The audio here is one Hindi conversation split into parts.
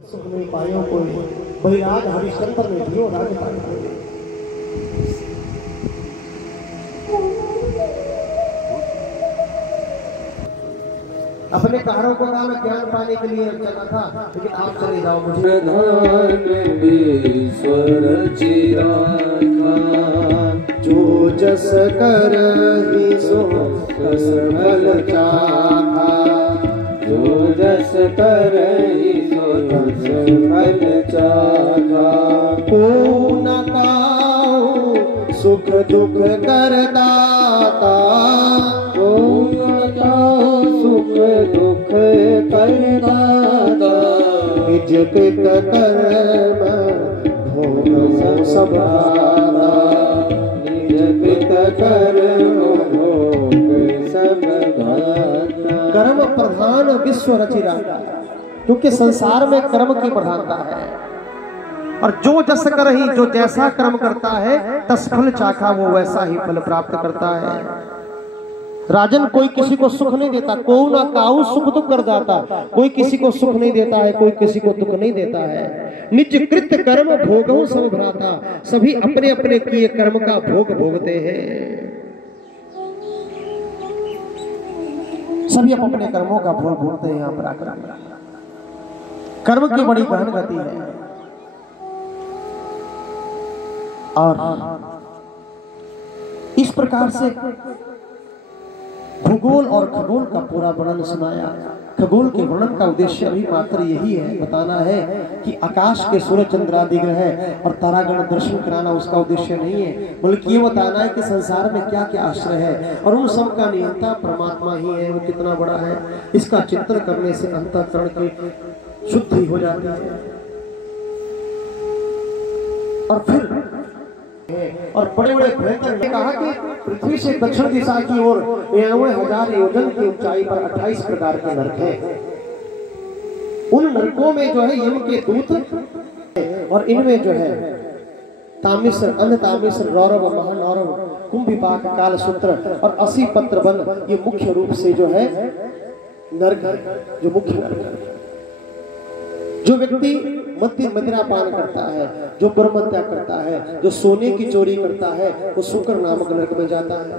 सुख नहीं पायो कोई, बलिराज हरिश्चंद्र ने दियो राज पायो। अपने कारों को नाम ज्ञान पाने के लिए चला था, लेकिन आप चले जाओ। मुझे जो जस कर ही सो जस फल चाहा, जो जस कर ही सो जस फल चाहा। को न काऊ सुख दुख कर दाता, को न काऊ सुख दुख कर दाता। निज पित कर्म भोग सब दाता, निज पित कर्म भोग सब दाता। कर्म प्रधान विश्व रचिरा, क्योंकि संसार में कर्म की प्रधानता है। और जो जस कर ही, जो जैसा कर्म करता है तस फल चाखा, वो वैसा ही फल प्राप्त करता है। राजन, कोई किसी को सुख नहीं देता, को ना काऊ सुख दुख कर दाता। कोई किसी को सुख नहीं देता है, कोई किसी को दुख नहीं देता है। निज कृत कर्म भोगो सब भ्राता, सभी अपने अपने किए कर्म का भोग भोगते हैं। सभी अपने कर्मों का भोग भोगते हैं। यहाँ पर आकर कर्म की बड़ी गहन गति है। और इस प्रकार से भूगोल और खगोल का पूरा वर्णन सुनाया। खगोल के वर्णन का उद्देश्य अभी मात्र यही है, बताना है कि आकाश के सूर्य चंद्र आदि ग्रह और तारागण दर्शन कराना उसका उद्देश्य नहीं है, बल्कि ये बताना है कि संसार में क्या क्या आश्रय है और उन सब का नियंता परमात्मा ही है। वो कितना बड़ा है, इसका चिंतन करने से अंतःकरण की शुद्धि हो जाती है। और फिर और बड़े बड़े भयंकर ने कहा कि पृथ्वी से दक्षिण दिशा की ओर 91,000 योजन की ऊंचाई पर 28 प्रकार के नरक हैं। उन नरकों में जो है यम के दूत, और इनमें जो है तामिश्र, अन्य तामिश्र, रौरव, महानौरव, कुंभिपाक, कालसूत्र और 80 पत्र बन, ये मुख्य रूप से जो है नरक, जो मुख्य नरक। जो व्यक्ति मदिरा पान करता है, जो ब्रह्मत्या करता है, जो सोने की चोरी करता है, वो शुक्र नामक नरक में जाता है।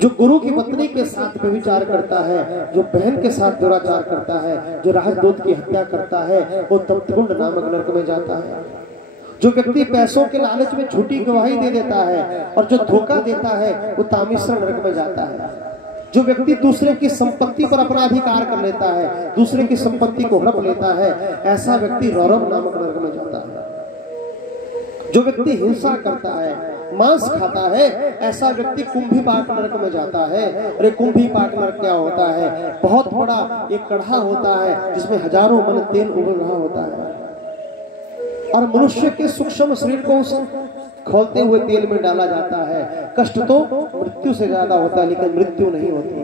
जो गुरु की पत्नी के साथ व्यभिचार करता है, जो बहन के साथ दुराचार करता है, जो राजदूत की हत्या करता है, वो तप्तकुंड नामक नरक में जाता है। जो व्यक्ति पैसों के लालच में झूठी गवाही दे देता है और जो धोखा देता है, वो तामिश्र नरक में जाता है। जो व्यक्ति दूसरे की संपत्ति पर अपना अधिकार कर लेता है, दूसरे की संपत्ति को हड़प लेता है, ऐसा व्यक्ति रौरव नामक नरक में जाता है। जो व्यक्ति हिंसा करता है, मांस खाता है, ऐसा व्यक्ति कुंभिपाक नरक में जाता है। अरे कुंभिपाक नरक क्या होता है? बहुत बड़ा एक कढ़ा होता है जिसमें हजारों मन तेल उबल रहा होता है, और मनुष्य के सूक्ष्म शरीर को उस खोलते हुए तेल में डाला जाता है। कष्ट तो मृत्यु से ज्यादा होता है, लेकिन मृत्यु नहीं होती।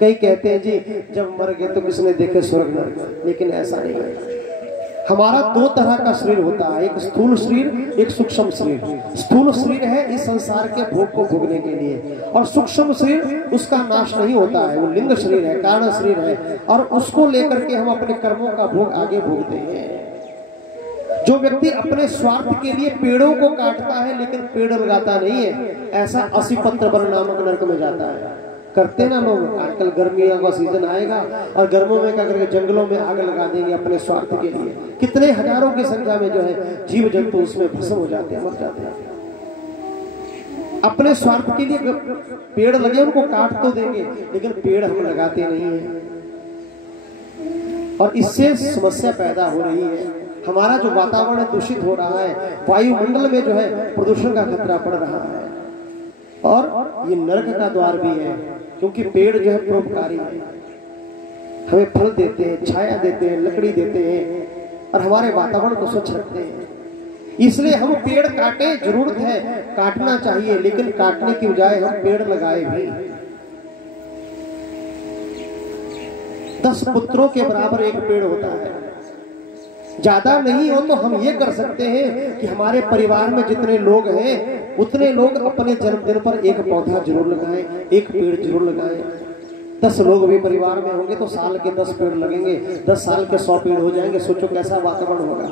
कई कहते हैं जी जब मर गए तो किसने देखे स्वर्ग नरक, लेकिन ऐसा नहीं है। हमारा दो तरह का शरीर होता है, एक स्थूल शरीर, एक सूक्ष्म शरीर। स्थूल शरीर है इस संसार के भोग को भोगने के लिए, और सूक्ष्म शरीर उसका नाश नहीं होता है, वो लिंग शरीर है, कारण शरीर है, और उसको लेकर के हम अपने कर्मों का भोग आगे भोगते हैं। जो व्यक्ति अपने स्वार्थ के लिए पेड़ों को काटता है लेकिन पेड़ लगाता नहीं है, ऐसा 80 पत्र वन नामक नरक में जाता है। करते ना लोग, आजकल गर्मियों का सीजन आएगा और गर्मियों में क्या करेंगे, जंगलों में आग लगा देंगे अपने स्वार्थ के लिए। कितने हजारों की संख्या में जो है जीव जंतु उसमें भस्म हो जाते हैं, मर जाते हैं। अपने स्वार्थ के लिए पेड़ लगे, उनको काट तो देंगे, लेकिन पेड़ हम लगाते नहीं है, और इससे समस्या पैदा हो रही है। हमारा जो वातावरण दूषित हो रहा है, वायुमंडल में जो है प्रदूषण का खतरा पड़ रहा है, और ये नरक का द्वार भी है, क्योंकि पेड़ जो है परोपकारी है, हमें फल देते हैं, छाया देते हैं, लकड़ी देते हैं, और हमारे वातावरण को स्वच्छ रखते हैं। इसलिए हम पेड़ काटे, जरूरत है काटना चाहिए, लेकिन काटने की बजाय हम पेड़ लगाए भी। 10 पुत्रों के बराबर एक पेड़ होता है। ज्यादा नहीं हो तो हम ये कर सकते हैं कि हमारे परिवार में जितने लोग हैं उतने लोग अपने जन्मदिन पर एक पौधा जरूर लगाएं, एक पेड़ जरूर लगाएं। 10 लोग भी परिवार में होंगे तो साल के 10 पेड़ लगेंगे, 10 साल के 100 पेड़ हो जाएंगे। सोचो कैसा वातावरण होगा।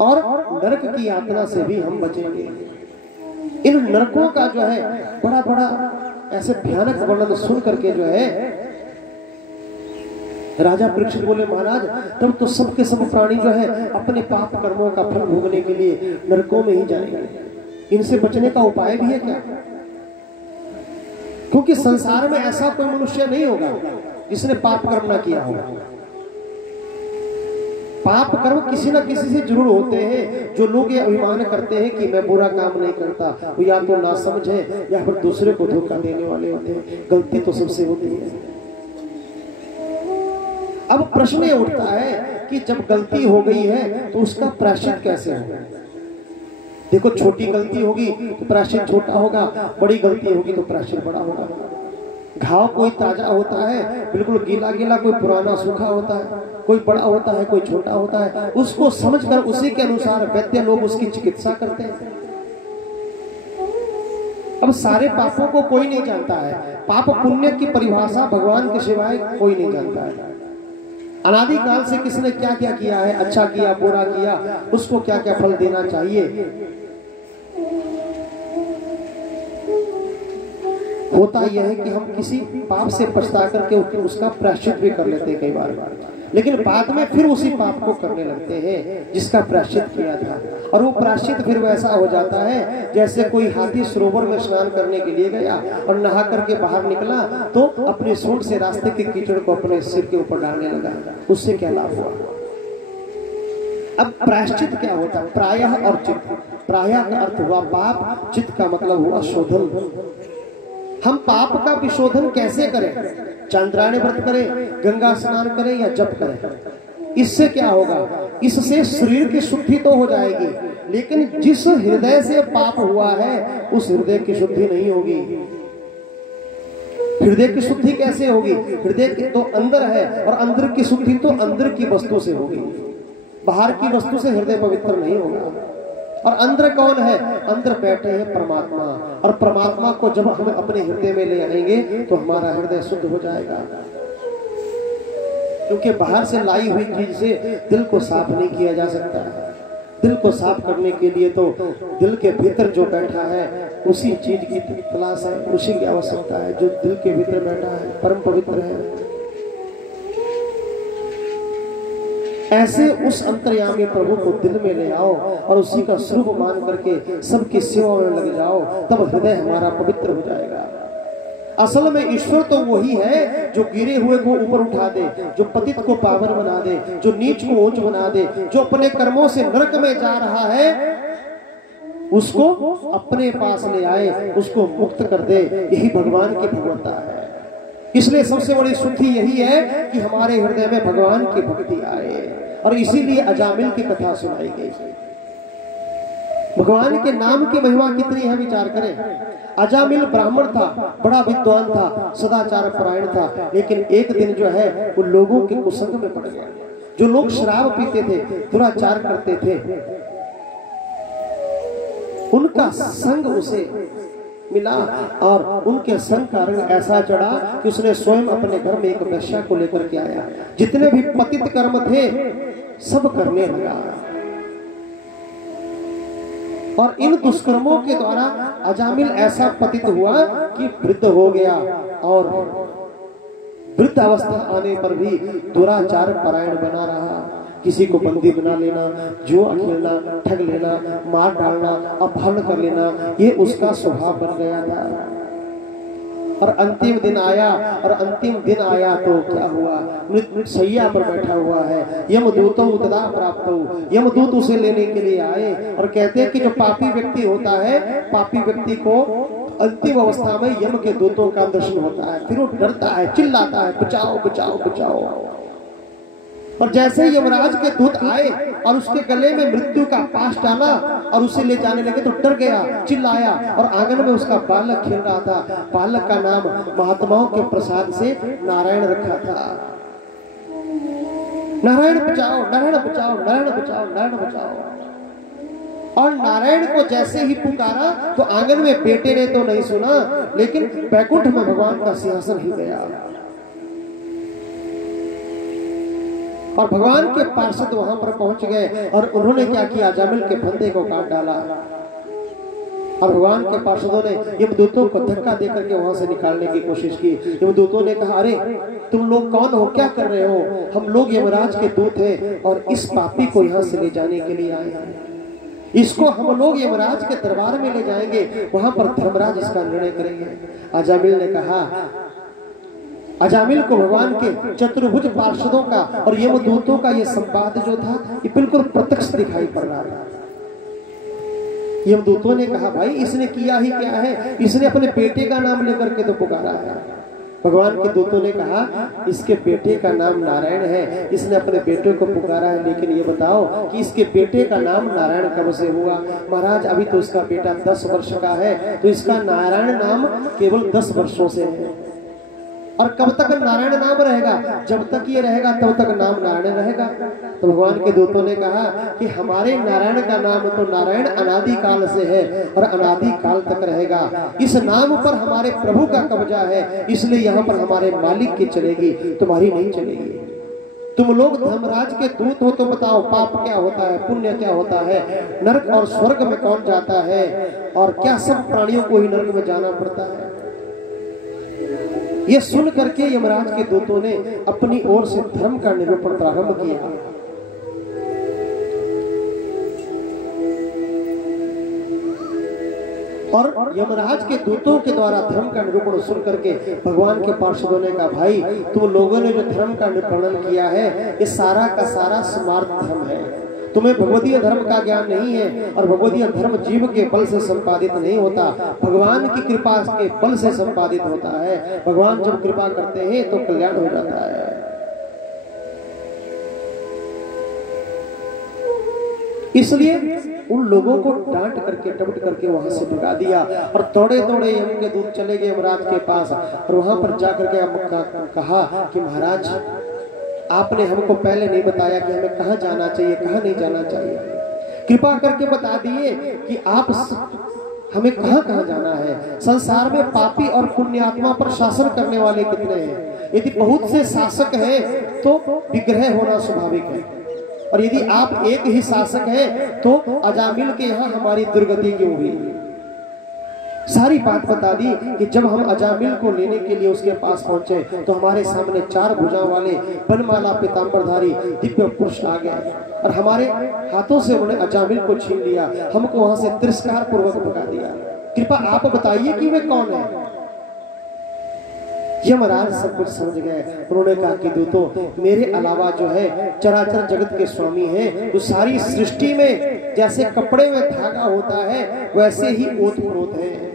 और नरक की यातना से भी हम बचेंगे। इन नरकों का जो है बड़ा बड़ा ऐसे भयानक वर्णन सुन करके जो है राजा परीक्षित बोले, महाराज तब तो सबके सब प्राणी जो है अपने पाप कर्मों का फल भोगने के लिए नरकों में ही जाएंगे। इनसे बचने का उपाय भी है क्या? क्योंकि संसार में ऐसा कोई मनुष्य नहीं होगा जिसने पाप कर्म ना किया होगा। पाप कर्म किसी न किसी से जरूर होते हैं। जो लोग ये अभिमान करते हैं कि मैं बुरा काम नहीं करता, वो या तो नासमझ है या फिर दूसरे को धोखा देने वाले होते हैं। गलती तो सबसे होती है। अब प्रश्न ये उठता है कि जब गलती हो गई है तो उसका प्रायश्चित कैसे होगा? देखो, छोटी गलती होगी तो प्रायश्चित छोटा होगा, बड़ी गलती होगी तो प्रायश्चित बड़ा होगा। घाव कोई ताजा होता है, बिल्कुल गीला गीला, कोई पुराना सूखा होता है, कोई बड़ा होता है, कोई छोटा होता है। उसको समझकर उसी के अनुसार वैद्य लोग उसकी चिकित्सा करते हैं। अब सारे पापों को कोई नहीं जानता है। पाप पुण्य की परिभाषा भगवान के सिवाय कोई नहीं जानता है। अनादिकाल से किसने क्या क्या किया है, अच्छा किया बुरा किया, उसको क्या क्या फल देना चाहिए। होता यह है कि हम किसी पाप से पछता करके उसका प्रायश्चित भी कर लेते हैं कई बार, लेकिन बाद में फिर उसी पाप को करने लगते हैं जिसका प्रायश्चित किया था। और वो प्रायश्चित फिर वैसा हो जाता है जैसे कोई हाथी सरोवर में स्नान करने के लिए गया और नहा करके बाहर निकला तो अपने सूंड से रास्ते के कीचड़ को अपने सिर के ऊपर डालने लगा। उससे क्या लाभ हुआ? अब प्रायश्चित क्या होता है? प्रायः और चित्त। प्रायः का अर्थ हुआ पाप, चित्त का मतलब हुआ शोधन। हम पाप का विशोधन कैसे करें? चांद्रायण व्रत करें, गंगा स्नान करें या जप करें। इससे क्या होगा? इससे शरीर की शुद्धि तो हो जाएगी, लेकिन जिस हृदय से पाप हुआ है उस हृदय की शुद्धि नहीं होगी। हृदय की शुद्धि कैसे होगी? हृदय की तो अंदर है और अंदर की शुद्धि तो अंदर की वस्तु से होगी। बाहर की वस्तु से हृदय पवित्र नहीं होगा। और अंदर कौन है? अंदर बैठे हैं परमात्मा। और परमात्मा को जब हम अपने हृदय में ले आएंगे तो हमारा हृदय शुद्ध हो जाएगा। क्योंकि बाहर से लाई हुई चीज से दिल को साफ नहीं किया जा सकता है। दिल को साफ करने के लिए तो दिल के भीतर जो बैठा है उसी चीज की तलाश है, उसी की आवश्यकता है। जो दिल के भीतर बैठा है परम पवित्र है। ऐसे उस अंतर्यामी प्रभु को दिल में ले आओ और उसी का स्वरूप मान करके सबकी सेवा में लग जाओ, तब हृदय हमारा पवित्र हो जाएगा। असल में ईश्वर तो वही है जो गिरे हुए को ऊपर उठा दे, जो पतित को पावन बना दे, जो नीच को ऊंच बना दे, जो अपने कर्मों से नरक में जा रहा है उसको अपने पास ले आए, उसको मुक्त कर दे। यही भगवान की भगवत्ता है। इसलिए सबसे बड़ी शुद्धि यही है कि हमारे हृदय में भगवान की भक्ति आए। और इसीलिए अजामिल की कथा सुनाई गई। भगवान के नाम की महिमा कितनी है विचार करें। अजामिल ब्राह्मण था, बड़ा विद्वान था, सदाचार परायण था, लेकिन एक दिन जो है वो लोगों के कुसंग में पड़ गया। जो लोग शराब पीते थे, दुराचार करते थे, उनका संग उसे मिला और उनके संग का रंग ऐसा चढ़ा कि उसने स्वयं अपने घर में एक वेश्या को लेकर के आया। जितने भी पतित कर्म थे सब करने लगा और इन दुष्कर्मों के द्वारा अजामिल ऐसा पतित हुआ कि वृद्ध हो गया। और वृद्ध अवस्था आने पर भी दुराचार परायण बना रहा। किसी को बंदी बना लेना, जुआ खेलना, ठग लेना, मार डालना, अपहरण कर लेना, ये उसका स्वभाव बन गया था। और अंतिम दिन आया तो क्या हुआ? मृत्यु शैया पर बैठा हुआ है। यमदूतों उतदा प्राप्त हो, यमदूत उसे लेने के लिए आए और कहते हैं कि जो पापी व्यक्ति होता है, पापी व्यक्ति को अंतिम अवस्था में यम के दूतों का दर्शन होता है। फिर वो डरता है, चिल्लाता है, बचाओ बचाओ बचाओ। और जैसे यमराज के दूत आए और उसके गले में मृत्यु का पाश डाला और उसे ले जाने लगे तो डर गया, चिल्लाया। और आंगन में उसका बालक खेल रहा था। बालक का नाम महात्माओं के प्रसाद से नारायण रखा था। नारायण बचाओ, नारायण बचाओ, नारायण बचाओ, नारायण बचाओ। और नारायण को जैसे ही पुकारा तो आंगन में बेटे ने तो नहीं सुना, लेकिन बैकुंठ में भगवान का सिंहासन हिल गया और भगवान के पार्षद वहां पर पहुंच गए और उन्होंने क्या किया, अजामिल के फंदे को काट डाला और भगवान के पार्षदों ने यमदूतों को धक्का देकर के वहां से निकालने की कोशिश की। यमदूतों ने कहा, अरे तुम लोग कौन हो, क्या कर रहे हो? हम लोग यमराज के दूत हैं और इस पापी को यहाँ से ले जाने के लिए आए हैं। इसको हम लोग यमराज के दरबार में ले जाएंगे, वहां पर धर्मराज इसका निर्णय करेंगे। अजामिल ने कहा, अजामिल को भगवान के चतुर्भुज पार्षदों का और यमदूतों का यह संवाद जो था ये बिल्कुल प्रत्यक्ष दिखाई पड़ रहा था। यमदूतों ने कहा, भाई इसने किया ही क्या है, इसने अपने बेटे का नाम लेकर के तो पुकारा है। भगवान के दूतों ने कहा, इसके बेटे का नाम नारायण है, इसने अपने बेटे को पुकारा है, लेकिन ये बताओ कि इसके बेटे का नाम नारायण कब से हुआ? महाराज अभी तो इसका बेटा 10 वर्ष का है, तो इसका नारायण नाम केवल 10 वर्षों से है। और कब तक नारायण नाम रहेगा? जब तक ये रहेगा तब तक नाम नारायण रहेगा। तो भगवान के दूतों ने कहा कि हमारे नारायण का नाम तो नारायण अनादि काल से है और अनादि काल तक रहेगा। इस नाम पर हमारे प्रभु का कब्जा है, इसलिए यहाँ पर हमारे मालिक की चलेगी, तुम्हारी नहीं चलेगी। तुम लोग धर्मराज के दूत हो तो बताओ, पाप क्या होता है, पुण्य क्या होता है, नरक और स्वर्ग में कौन जाता है, और क्या सब प्राणियों को ही नरक में जाना पड़ता है? ये सुन करके यमराज के दूतों ने अपनी ओर से धर्म का निरूपण प्रारंभ किया। और यमराज के दूतों के द्वारा धर्म का निरूपण सुन करके भगवान के पार्षदों ने कहा, भाई तुम लोगों ने जो धर्म का निरूपण किया है ये सारा का सारा स्मार्त धर्म है। तुम्हें भगवदीय धर्म का ज्ञान नहीं है और भगवदीय धर्म जीव के बल से संपादित नहीं होता, भगवान की कृपा के बल से संपादित होता है। भगवान जब कृपा करते हैं तो कल्याण हो जाता है। इसलिए उन लोगों को डांट करके डपट करके वहां से भगा दिया और दौड़े दौड़े यम के दूत चले गए यमराज के पास और वहां पर जाकर के कहा कि महाराज आपने हमको पहले नहीं बताया कि हमें कहाँ जाना चाहिए, कहाँ नहीं जाना चाहिए। कृपा करके बता दिए कि आप हमें कहाँ कहाँ जाना है। संसार में पापी और पुण्यात्मा पर शासन करने वाले कितने हैं? यदि बहुत से शासक हैं तो विग्रह होना स्वाभाविक है, और यदि आप एक ही शासक हैं तो अजामिल के यहाँ हमारी दुर्गति क्यों हुई? सारी बात बता दी कि जब हम अजामिल को लेने के लिए उसके पास पहुंचे तो हमारे सामने 4 भुजाओं वाले बनमाला पीतांबरधारी दिव्य पुरुष आ गए और हमारे हाथों से उन्होंने अजामिल को छीन लिया, हमको वहां से तिरस्कार पूर्वक भगा दिया। कृपा आप बताइए कि वे कौन है? यमराज सब कुछ समझ गए। उन्होंने कहा कि दूतों, मेरे अलावा जो है चराचर जगत के स्वामी हैं, तो सारी सृष्टि में जैसे कपड़े में धागा होता है वैसे ही ओतप्रोत है।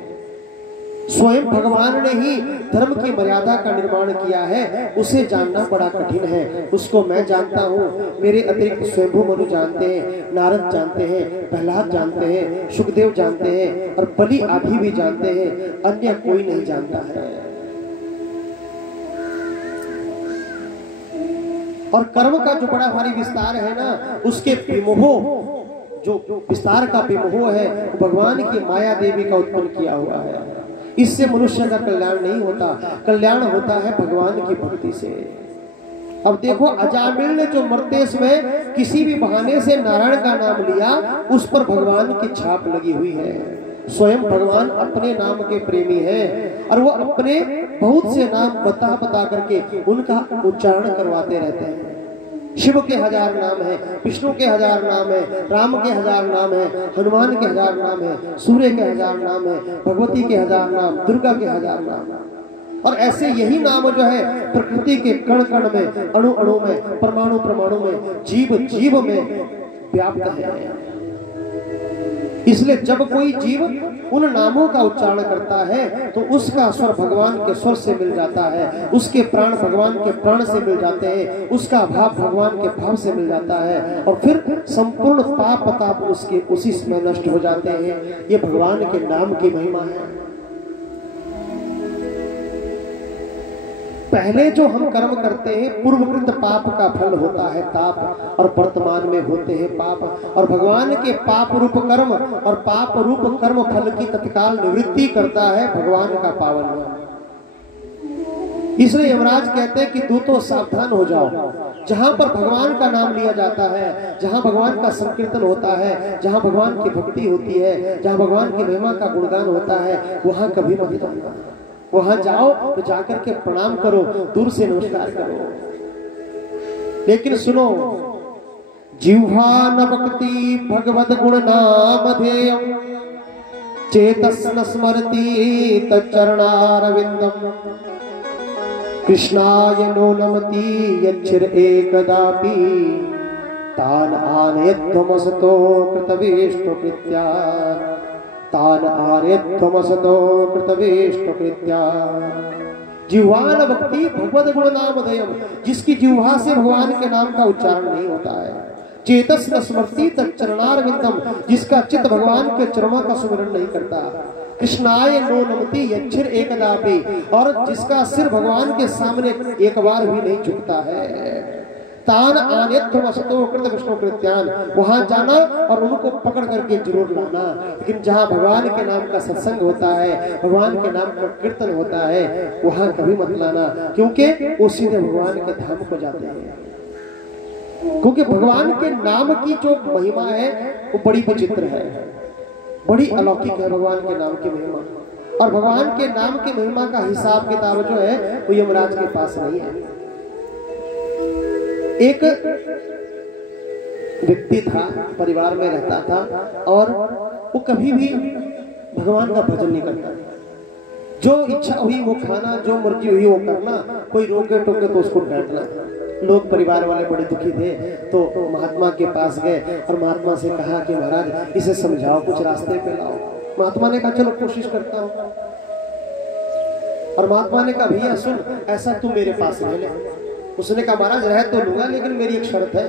स्वयं भगवान ने ही धर्म की मर्यादा का निर्माण किया है, उसे जानना बड़ा कठिन है। उसको मैं जानता हूँ, मेरे अतिरिक्त स्वयंभू मनु जानते हैं, नारद जानते हैं, प्रहलाद जानते हैं, सुखदेव जानते हैं और बलि आदि भी जानते हैं, अन्य कोई नहीं जानता है। और कर्म का जो बड़ा भारी विस्तार है ना, उसके विमोह जो विस्तार का विमोह है भगवान की माया देवी का उत्पन्न किया हुआ है। इससे मनुष्य का कल्याण नहीं होता, कल्याण होता है भगवान की भक्ति से। अब देखो, अजामिल ने जो मर्तेश में किसी भी बहाने से नारायण का नाम लिया, उस पर भगवान की छाप लगी हुई है। स्वयं भगवान अपने नाम के प्रेमी हैं और वो अपने बहुत से नाम बता बता करके उनका उच्चारण करवाते रहते हैं। शिव के 1000 नाम है, विष्णु के 1000 नाम है, राम के 1000 नाम है, हनुमान के 1000 नाम है, सूर्य के 1000 नाम है, भगवती के 1000 नाम, दुर्गा के 1000 नाम। और ऐसे यही नाम जो है प्रकृति के कण कण में, अणु अणु में, परमाणु परमाणु में, जीव जीव में व्याप्त है। इसलिए जब कोई जीव उन नामों का उच्चारण करता है तो उसका स्वर भगवान के स्वर से मिल जाता है, उसके प्राण भगवान के प्राण से मिल जाते हैं, उसका भाव भगवान के भाव से मिल जाता है और फिर संपूर्ण पाप ताप उसके उसी में नष्ट हो जाते हैं। ये भगवान के नाम की महिमा है। पहले जो हम कर्म करते हैं पूर्वकृत पाप का फल होता है ताप, और वर्तमान में होते हैं पाप, और भगवान के पाप रूप कर्म और पाप रूप कर्म फल की तत्काल निवृत्ति करता है भगवान का पावन नाम। इसलिए यमराज कहते हैं कि दूतों सावधान हो जाओ, जहां पर भगवान का नाम लिया जाता है, जहां भगवान का संकीर्तन होता है, जहां भगवान की भक्ति होती है, जहां भगवान की महिमा का गुणगान होता है, वहां कभी मत जाना। वहां जाओ तो जाकर के प्रणाम करो, दूर से नमस्कार करो। लेकिन सुनो, जिह्वा न भक्ति भगवद गुण नाम ध्येयम् चेतस् न स्मरति तच्चरणारविंदम् कृष्णाय नो नमति यच्छिर एकदापि तान आनयध्वमसतो कृतवेष्टकृत्या तान आनयध्वमसतो कृतवेष्टकृत्या। जिह्वा न भक्ति भगवद गुण नामधेयम्, जिसकी जिह्वा से भगवान के नाम का उच्चारण नहीं होता है। चेतस न स्मृति तच्चरणारविंदम्, जिसका चित्त भगवान के चरणों का स्मरण नहीं करता। कृष्णाय नो नमति यच्छिर एकदापि, और जिसका सिर भगवान के सामने एक बार भी नहीं झुकता है। तान आनेत्वमसतो कृत विष्णु कृत्यान, वहां जाना और उनको पकड़ करके जरूर लाना। लेकिन जहां भगवान के नाम का सत्संग होता है, भगवान के नाम का कीर्तन होता है, वहां कभी मत लाना, क्योंकि वो सीधे भगवान के धाम को जाते हैं। क्योंकि भगवान के नाम की जो महिमा है वो बड़ी विचित्र है, बड़ी अलौकिक है भगवान के नाम की महिमा। और भगवान के नाम की महिमा का हिसाब किताब जो है वो यमराज के पास नहीं है। एक व्यक्ति था, परिवार में रहता था, और वो कभी भी भगवान का भजन नहीं करता। जो इच्छा हुई वो खाना, जो मर्जी हुई वो करना, कोई रोके टोके तो उसको डांटना। लोग परिवार वाले बड़े दुखी थे, तो महात्मा के पास गए और महात्मा से कहा कि महाराज इसे समझाओ, कुछ रास्ते पे लाओ। महात्मा ने कहा चलो कोशिश करता हूँ। और महात्मा ने कहा भैया सुन, ऐसा तू मेरे पास रह ले। उसने कहा महाराज रह तो लूंगा, लेकिन मेरी एक शर्त है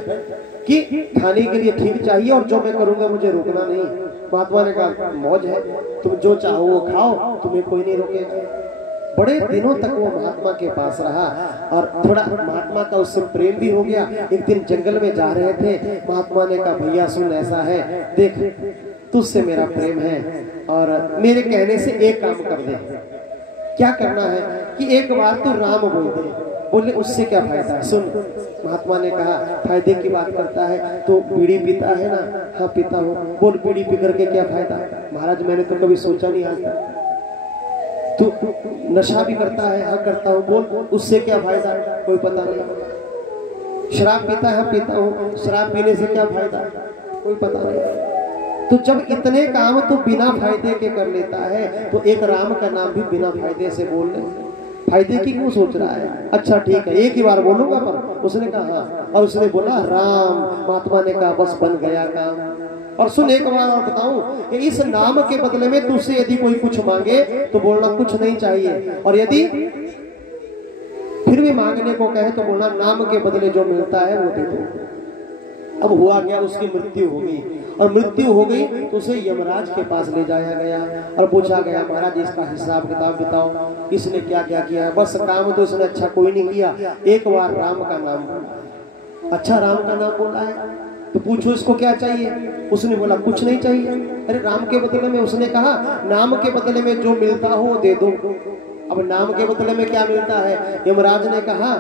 कि खाने के लिए ठीक चाहिए और जो मैं करूंगा मुझे रोकना नहीं। महात्मा ने कहा मौज है, तुम जो चाहो वो खाओ, तुम्हें कोई नहीं रोकेगा। बड़े दिनों तक वो महात्मा के पास रहा और थोड़ा महात्मा का उससे प्रेम भी हो गया। एक दिन जंगल में जा रहे थे, महात्मा ने कहा भैया सुन, ऐसा है देख, तुझसे मेरा प्रेम है और मेरे कहने से एक काम कर दे। क्या करना है कि एक बार तू राम बोल दे। बोले उससे क्या फायदा है? सुन, महात्मा ने कहा फायदे की बात करता है तो बीड़ी पीता है ना? हाँ पीता हूँ। बोल बीड़ी पी करके क्या फायदा? महाराज मैंने तो कभी सोचा नहीं आज तक। तू नशा भी करता है? हाँ करता हूँ। बोल उससे क्या फायदा? कोई पता नहीं। शराब पीता है? पीता हूँ। शराब पीने से क्या फायदा? कोई पता नहीं। तो जब इतने काम तो बिना फायदे के कर लेता है तो एक राम का नाम भी बिना फायदे से बोल ले। फायदे की क्यों सोच रहा है? अच्छा ठीक है एक ही बार बोलूंगा। पर उसने कहा हाँ, और उसने बोला राम। महात्मा ने कहा बस बन गया काम। और सुन एक बार और बताऊं कि इस नाम के बदले में तुझसे यदि कोई कुछ मांगे तो बोलना कुछ नहीं चाहिए, और यदि फिर भी मांगने को कहे तो बोलना नाम के बदले जो मिलता है वो दे दो। अब हुआ क्या, उसकी मृत्यु हो गई, और मृत्यु हो गई तो उसे यमराज के पास ले जाया गया और पूछा गया महाराज इसका हिसाब किताब बताओ, इसने क्या क्या किया? बस काम तो इसने अच्छा कोई नहीं किया, एक बार राम का नाम बोला। अच्छा राम का नाम बोला है तो पूछो इसको क्या चाहिए? उसने बोला कुछ नहीं चाहिए। अरे राम के बदले में, उसने कहा नाम के बदले में जो मिलता हो दे दो। अब नाम के बदले में क्या मिलता है? यमराज ने कहा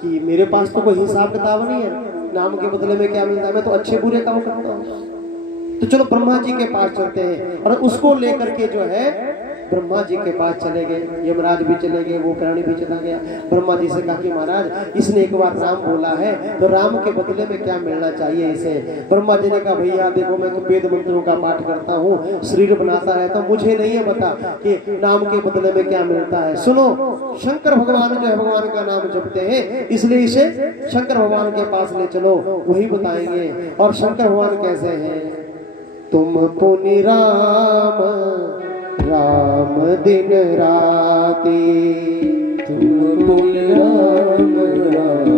कि मेरे पास तो कोई हिसाब किताब नहीं है, नाम के बदले में क्या मिलता है? मैं तो अच्छे बुरे काम करता हूँ। तो चलो ब्रह्मा जी के पास चलते हैं, और उसको लेकर के जो है ब्रह्मा जी के पास चले गए। यमराज भी चले गए, वो प्राणी भी चला गया। ब्रह्मा जी से कहा कि महाराज इसने एक बार राम बोला है तो राम के बदले में क्या मिलना चाहिए इसे? ब्रह्मा जी ने कहा भैया देखो मैं तो वेद मंत्रों का पाठ करता हूँ, शरीर बनाता रहता हूँ, मुझे नहीं है पता कि नाम के बदले में क्या मिलता है। सुनो, शंकर भगवान जो है भगवान का नाम जपते हैं, इसलिए इसे शंकर भगवान के पास ले चलो, वही बताएंगे। और शंकर भगवान कैसे हैं? तुम पुनि राम राम दिन राती, तुम पुनि राम राम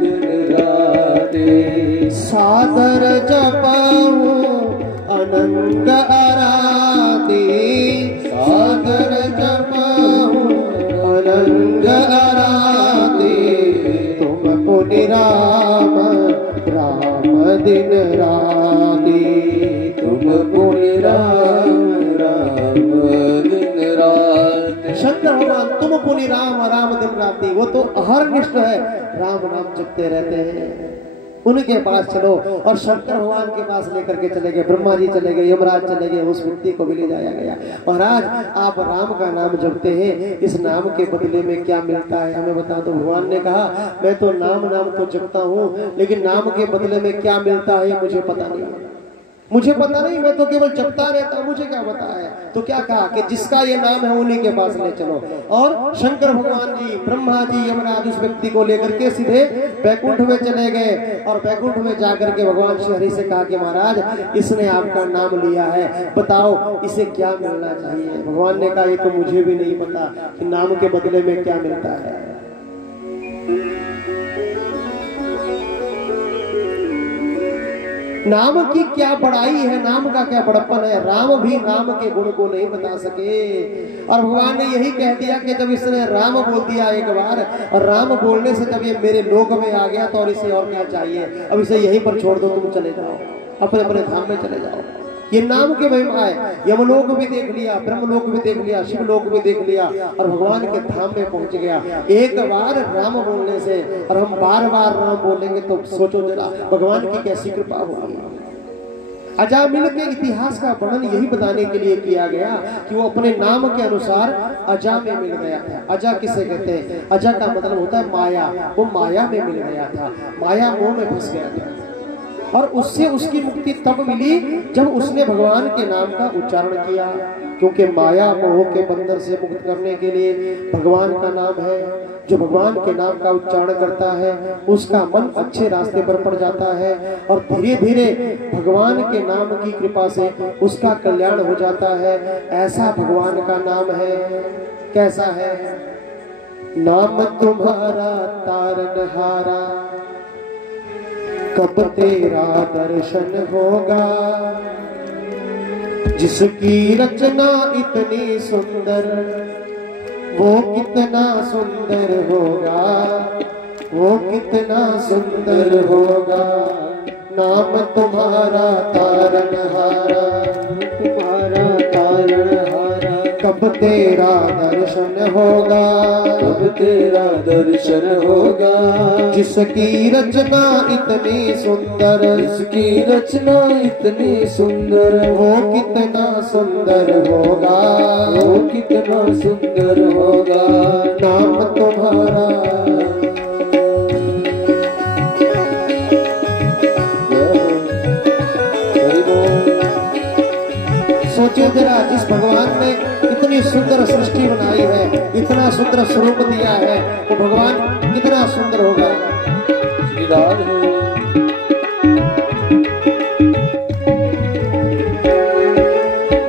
दिन राती, सादर जपऊ अनंग आराती, सादर जपऊ अनंग आराती। दिन राती। तुम पुण्य राम राम दिन रात। शंकर भगवान तुम पुनि राम राम दिन राती, वो तो अहरनिष्ठ है, राम नाम जपते रहते हैं। उनके पास चलो, और शंकर भगवान के पास लेकर के चले गए, ब्रह्मा जी चले गए, यमराज चले गए, उस व्यक्ति को भी ले जाया गया। और आज आप राम का नाम जपते हैं, इस नाम के बदले में क्या मिलता है हमें बता दो। भगवान ने कहा मैं तो नाम तो जपता हूँ, लेकिन नाम के बदले में क्या मिलता है मुझे पता नहीं है, मुझे पता नहीं, मैं तो केवल जपता रहता, मुझे क्या पता है। तो क्या कहा कि जिसका ये नाम है उन्हीं के पास ले चलो। और शंकर भगवान जी, ब्रह्मा जी, यमराज उस व्यक्ति को लेकर के सीधे बैकुंठ में चले गए। और बैकुंठ में जाकर के भगवान श्री हरि से कहा कि महाराज इसने आपका नाम लिया है, बताओ इसे क्या मिलना चाहिए। भगवान ने कहा ये तो मुझे भी नहीं पता कि नाम के बदले में क्या मिलता है। नाम की क्या बड़ाई है, नाम का क्या बड़प्पन है। राम भी नाम के गुण को नहीं बता सके, और भगवान ने यही कह दिया कि जब इसने राम बोल दिया एक बार, और राम बोलने से जब ये मेरे लोक में आ गया तो और इसे और क्या चाहिए, अब इसे यहीं पर छोड़ दो, तुम चले जाओ अपने अपने धाम में चले जाओ। ये नाम के महिमा है। यमलोक भी देख लिया, ब्रह्मलोक भी देख लिया, शिवलोक भी देख लिया, और भगवान के धाम में पहुंच गया। एक बार राम बोलने से, और हम बार बार राम बोलेंगे तो सोचो जरा भगवान की कैसी कृपा होगी। अजामिल के इतिहास का वर्णन यही बताने के लिए किया गया कि वो अपने नाम के अनुसार अजा में मिल गया था। अजा किसे कहते हैं? अजा का मतलब होता है माया। वो माया में मिल गया था, माया मोह में फंस गया था, और उससे उसकी मुक्ति तब मिली जब उसने भगवान के नाम का उच्चारण किया। क्योंकि माया मोह के बंधन से मुक्त करने के लिए भगवान का नाम है। जो भगवान के नाम का उच्चारण करता है उसका मन अच्छे रास्ते पर पड़ जाता है, और धीरे धीरे भगवान के नाम की कृपा से उसका कल्याण हो जाता है। ऐसा भगवान का नाम है। कैसा है? नाम तुम्हारा तारनहारा, कब तेरा दर्शन होगा। जिसकी रचना इतनी सुंदर, वो कितना सुंदर होगा, वो कितना सुंदर होगा। नाम तुम्हारा तारनहारा, तुम्हारा तारनहारा, कब तेरा दर्शन होगा, कब तेरा दर्शन होगा। जिसकी रचना इतनी सुंदर, जिसकी रचना इतनी सुंदर, वो कितना सुंदर होगा, वो कितना सुंदर होगा। नाम तुम्हारा। सोचिए जरा, जिस भगवान ने इतनी सुंदर सृष्टि बनाई है, इतना सुंदर स्वरूप दिया है, तो भगवान कितना सुंदर होगा।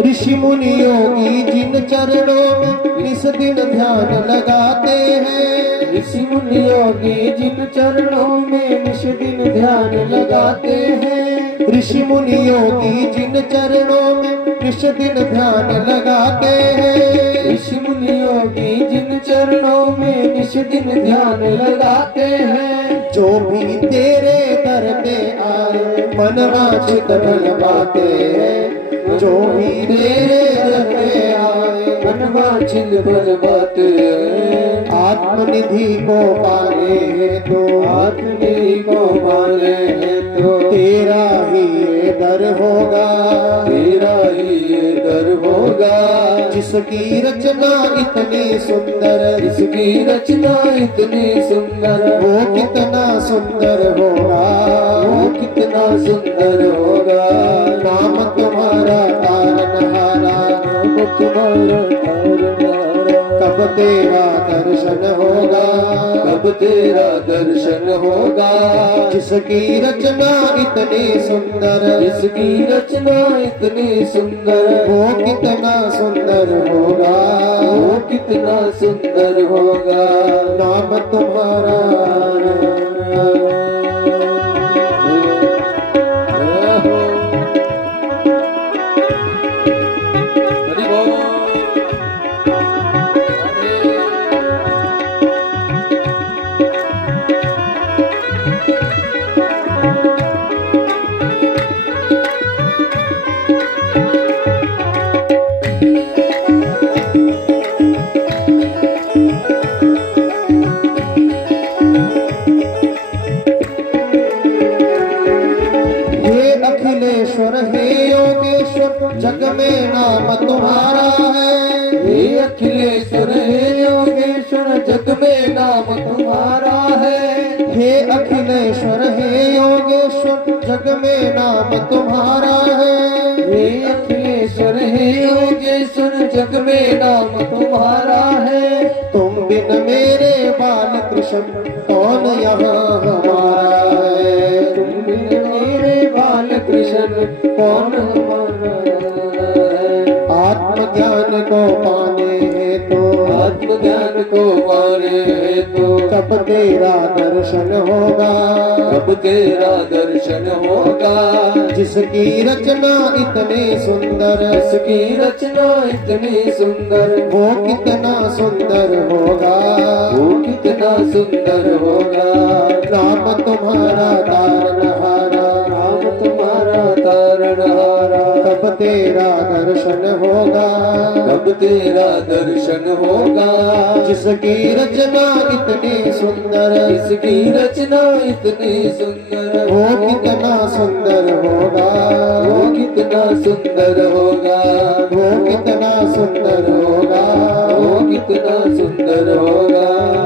ऋषि मुनि योगी जिन चरणों में निस दिन ध्यान लगाते हैं, ऋषि मुनि योगी जिन चरणों में निस दिन ध्यान लगाते हैं। ऋषि मुनि योगी जिन चरणों में निस दिन ध्यान लगाते हैं। ऋषि मुनि योगी जिन चरणों में निस दिन ध्यान लगाते हैं। जो भी तेरे दर पे आए मन वांछित फल पाते हैं। जो भी तेरे दर पे आए मन वांछित फल पाते हैं। आत्मनिधि को पाए हैं तो, आत्मनिधि को पाए हैं तो, तेरा ही ये दर होगा, तेरा ही ये दर होगा। जिसकी रचना इतनी सुंदर, जिसकी रचना इतनी सुंदर, वो कितना सुंदर होगा, वो कितना सुंदर होगा। नाम तुम्हारा तारनहारा, नाम तुम्हारा तारनहारा, कब तेरा दर्शन होगा, कब तेरा दर्शन होगा। जिसकी रचना इतनी सुंदर, जिसकी रचना इतनी सुंदर, वो कितना सुंदर होगा, वो कितना सुंदर होगा। नाम तुम्हारा। में नाम तुम्हारा है। तुम बिन मेरे बाल कृष्ण कौन यहाँ हमारा है। तुम बिन मेरे बाल कृष्ण कौन हमारा है। आत्मज्ञान को पाने हेतु, आत्मज्ञान को पाने हेतु कब तेरा दर्शन होगा, कब तेरा दर्शन होगा। जिसकी रचना इतनी सुंदर, इसकी रचना इतनी सुंदर, वो कितना सुंदर होगा, वो कितना सुंदर होगा। नाम तुम्हारा तारनहारा, नाम तुम्हारा तारणहारा, कब तेरा दर्शन होगा, कब तेरा दर्शन होगा। जिसकी रचना इतनी सुंदर, इसकी रचना इतनी सुंदर, वो कितना सुंदर होगा, वो कितना सुंदर होगा, वो कितना सुंदर होगा, वो कितना सुंदर होगा,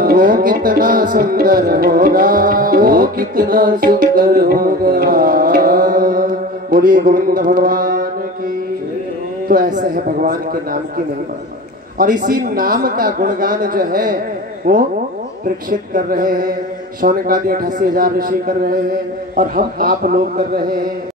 वो कितना सुंदर होगा, वो कितना सुंदर होगा। बोलिए गोविंद भगवान की। तो ऐसे है भगवान के नाम की महिमा, और इसी नाम का गुणगान जो है वो परीक्षित कर रहे हैं, शौनकादि 88,000 ऋषि कर रहे हैं, और हम आप लोग कर रहे हैं।